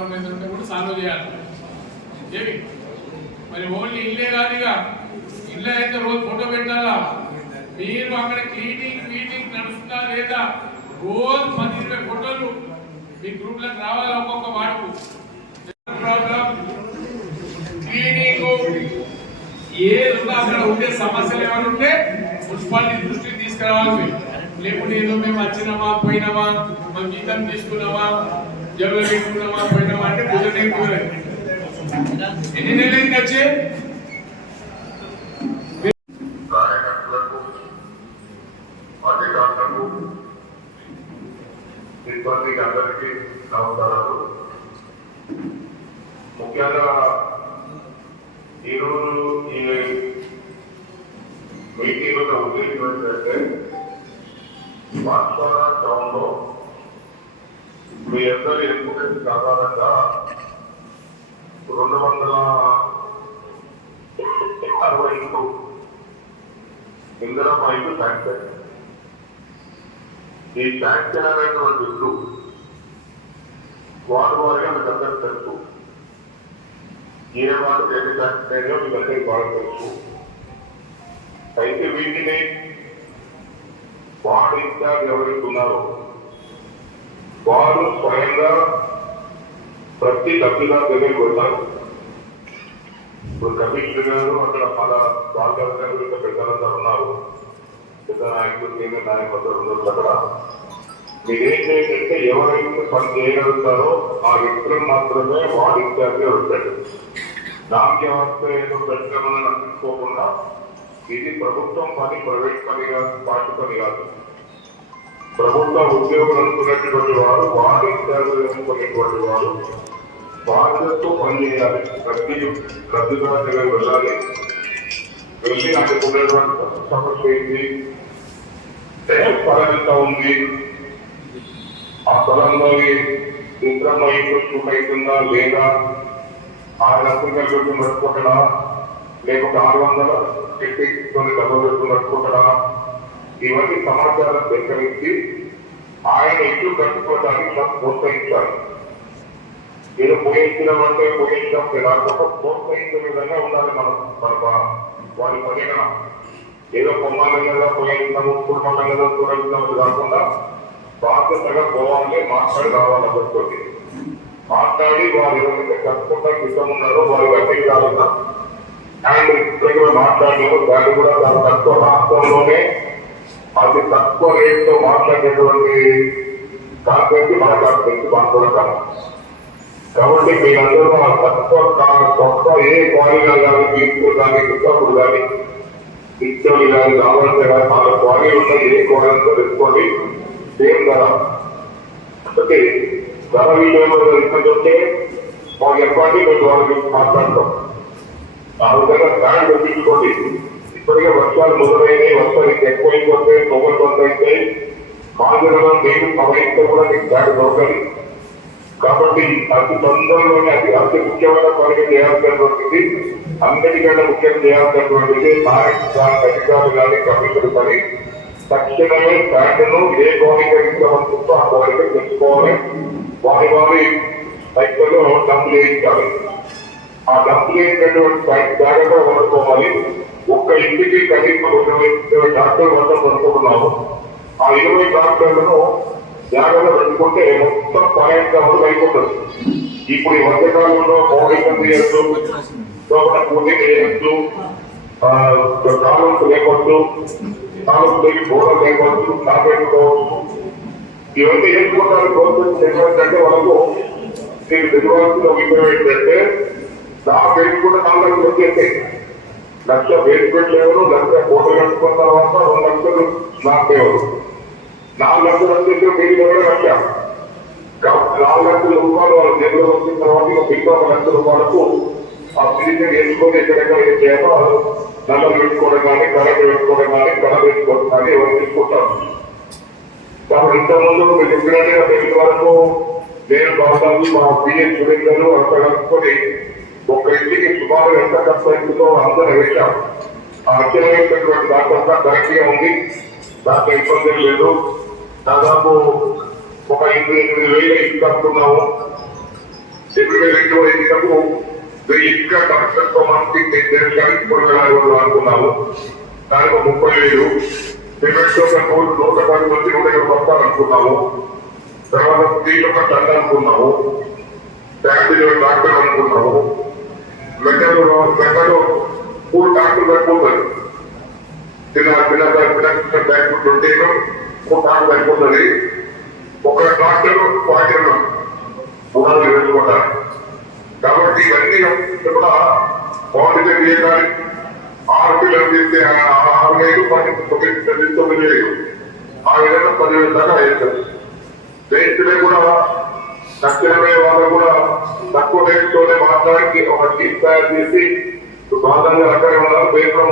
Compromise ఉంటే కూడా solve చేయాలి. ఏమి? మరి ఓన్లీ ఇల్లే కాదు ఇక ఇల్లే అయితే రోజు ఫోటో పెట్టాలా? మీరు అక్కడ క్లీనింగ్ మీటింగ్ నడుస్తుందా లేదా? రోజు పది ఇరవై ఫోటోలు మీ గ్రూప్ గ్రూప్లకు రావాలి ఒక్కొక్క వాడుకు అక్కడ ఉండే సమస్యలు ఏమైనా ఉంటే మున్సిపాలిటీ దృష్టికి తీసుకురావాలి. లేకుంటే ఏదో మేము వచ్చినామా పోయినామా మేము జీతం తీసుకున్నామా? జబ్బులు పెట్టుకున్నామా పోయినామా అంటే ఎన్ని నెలలైంది వచ్చి అందరికీ నమస్కారాలు ముఖ్యంగా ఈరోజు ఈ మీటింగ్ యొక్క ఉద్దేశం ఏంటంటే వాస్తవ టౌన్లో మీ అందరూ ఇన్పుట్ సాధారణంగా రెండు వందల అరవై ఇంటూ ఇందిరా ఇల్లు శాంక్షన్ ఈ శాంక్షన్ అనేటువంటి ఇల్లు వార్డు వారిగా మీకు అందరూ తెలుసు. ఏ వారు ఎన్ని శాంక్షన్ అయ్యో మీకు అందరికీ బాగా తెలుసు. అయితే వీటిని వార్డు ఇన్ఛార్జ్ ఎవరైతే ఉన్నారో వారు స్వయంగా ప్రతి కపిగా దగ్గరికి వెళ్తారు ఇప్పుడు కమిషనర్ గారు అక్కడ మన బాధ్యత గారు ఉన్నారు. పెద్ద నాయకులు సీనియర్ నాయకులు ఉన్నారు అక్కడ. మీరేం చేయాలంటే ఎవరైతే పని చేయగలుగుతారో ఆ వ్యక్తులను మాత్రమే వాడి ఇన్ఛార్జ్ ఉంటాడు దానికి వస్తే ఏదో పెట్టామని అనిపించుకోకుండా ఇది ప్రభుత్వం పని ప్రైవేట్ పని కాదు పార్టీ పని కాదు. ప్రభుత్వ ఉద్యోగులు అనుకున్నటువంటి వారు వాడి అనుకునేటువంటి వారు బాధ్యతతో పనిచేయాలి. ప్రతి రద్దుగా దగ్గర వెళ్ళాలి. వెళ్ళి అందుకున్నటువంటి సమస్య ఏంటి? స్థలం ఎంత ఉంది? ఆ స్థలంలో నిద్రలో ఇంట్రెస్ట్ అవుతుందా లేదా? ఆరు లక్షలు కలిపి నడుపుకుంటాడా లేకపోతే ఆరు వందల డబ్బులు పెట్టుకుని నడుపుకుంటాడా ఇవన్నీ సమాచారం సేకరించి ఆయన ఇల్లు కట్టుకోవడానికి నాకు ప్రోత్సహించాలి. నేను పోయించిన వాళ్ళే పోయించడం కాకుండా ప్రోత్సహించే విధంగా ఉండాలి మనం మన వారి పరిగణ. ఏదో కొమ్మాలంగా పోయించాము కుటుంబంగా చూడడం కాకుండా బాధ్యతగా పోవాలి మాట్లాడి రావాలి అందరితో మాట్లాడి వారు ఎవరైతే కట్టుకుంటా ఇష్టం ఉన్నారో వారి గట్టికి కావాలన్నా. అండ్ ఇప్పటికీ మాట్లాడలేము దాన్ని కూడా చాలా తక్కువ రాష్ట్రంలోనే అతి తక్కువ రేటుతో మాట్లాడేటువంటి కాకపోతే మనకు తెలిసి మాట్లాడతాం. కాబట్టి మీరందరూ ఆ తక్కువ తక్కువ ఏ క్వాలిగా కానీ తీసుకుని కానీ కుక్కప్పుడు కానీ ఇచ్చోళ్ళు కానీ రావాలంటే కానీ మన క్వాలిటీ ఉన్న ఏ క్వాలిటీ తెలుసుకొని సేమ్ ధర. అంటే ధర విలువ ఇస్తుంటే మాకు చెప్పండి మేము వాళ్ళ గురించి మాట్లాడతాం. ఆ విధంగా బ్రాండ్ పెంచుకోండి ఇప్పటికే వర్షాలు మొదలైనవి వర్షాలు ఎక్కువైపోతాయి తొమ్మిది వందలు అయితే మాదిరిలో నేను ప్రవహిస్తే కూడా నీకు బ్రాండ్ దొరకదు కాబట్టి అతి తొందరలోనే అతి అతి ముఖ్యమైన పనిగా చేయాల్సినటువంటిది అన్నిటికంటే ముఖ్యం చేయాల్సినటువంటిది నాయక అధికారులు కానీ కమిషనర్ పని తక్షణమే బ్యాంకును ఏ కోరిక ఇస్తామనుకుంటూ ఆ కోరిక తెచ్చుకోవాలి వారి వారి సైకిల్లో డబ్బులు వేయించాలి ఆ డబ్బులు వేసినటువంటి జాగ్రత్తగా వండుకోవాలి ఒక్క ఇంటికి కనీసం ఇరవై డాక్టర్లు వద్ద కొనుక్కున్నాము ఆ ఇరవై డాక్టర్లను జాగ్రత్త పెట్టుకుంటే మొత్తం పాయింట్ అమలు అయిపోతుంది. ఇప్పుడు ఈ మధ్యకాలంలో మౌలిక చేయొచ్చు లోపల పూజ చేయొచ్చు కాలం లేకొచ్చు కాలంలోకి బోధం లేకొచ్చు కాపెట్టుకోవచ్చు ఇవన్నీ ఏర్పడాలి గవర్నమెంట్ ఏంటంటే వాళ్ళకు నేను తెలియాల్సిన విషయం ఏంటంటే నా పెట్టుకున్న నాలుగు వచ్చేసాయి లక్ష బేస్మెంట్ లేవరు లక్ష కోట్లు కట్టుకున్న తర్వాత రెండు లక్షలు నాకు లేవరు నాలుగు లక్షలు వచ్చేసి మీరు ఎవరు లక్ష నాలుగు లక్షల రూపాయలు వాళ్ళ చేతిలో వచ్చిన తర్వాత ఇక మిగతా ఒక లక్ష రూపాయలకు ఆ సిలిండర్ వేసుకొని ఎక్కడెక్కడ ఏం చేయాలో వాళ్ళు నల్లలు పెట్టుకోవడం కానీ కరెంట్ పెట్టుకోవడం కానీ కళ పెట్టుకోవడం కానీ ఎవరు తీసుకుంటారు. కాబట్టి ఇంతకుముందు మీరు చెప్పినట్టుగా తెలుగు వరకు నేను బాగున్నాను మా పిఎస్ సురేందర్ అంతా కలుపుకొని ఒక ఇంటికి సుమారు ఎంత ఖర్చు అవుతుందో అందరూ వేశాం ఆ అత్యవసరమైనటువంటి దాంట్లో కరెక్ట్గా ఉంది. దాంట్లో ఇబ్బంది లేదు. దాదాపు ఒక ఎనిమిది ఎనిమిది వేలు ఇల్లు కట్టుకున్నాము. ఎనిమిది వేల ఇంటి ఇంటికి ఇంకా డాక్టర్స్తో మనకి దేశానికి ఇప్పుడు వెళ్ళాలి అనుకున్నాము. దానికి ముప్పై వేలు. సిమెంట్తో ఒక నూరు నూట పది మంది కూడా ఇక్కడ బస్తాలు అనుకున్నాము తర్వాత స్త్రీలు ఒక టన్ అనుకున్నాము. ట్యాంకులు డాక్టర్ అనుకున్నాము. లెక్కలు లెక్కలు మూడు డాక్టర్లు సరిపోతుంది చిన్న చిన్న చిన్న చిన్న బ్యాంకు ట్వంటీ మూడు డాక్టర్ సరిపోతుంది ఒక డాక్టర్ ఫార్టీ మూడు వేసుకుంటారు కాబట్టి ఇవన్నీ కూడా పాలిటికల్ చేయడానికి ఆరు పిల్లలు చేస్తే ఆ- ఆరు వేలు పది తొమ్మిది తొమ్మిది వేలు ఆ విధంగా పదివేలు దాకా వేస్తారు రైతులే కూడా తక్షణమే వాళ్ళు కూడా తక్కువ రేట్తోనే మాట్లాడి ఒక టీం తయారు చేసి బాధంగా రకరకాల పేపర్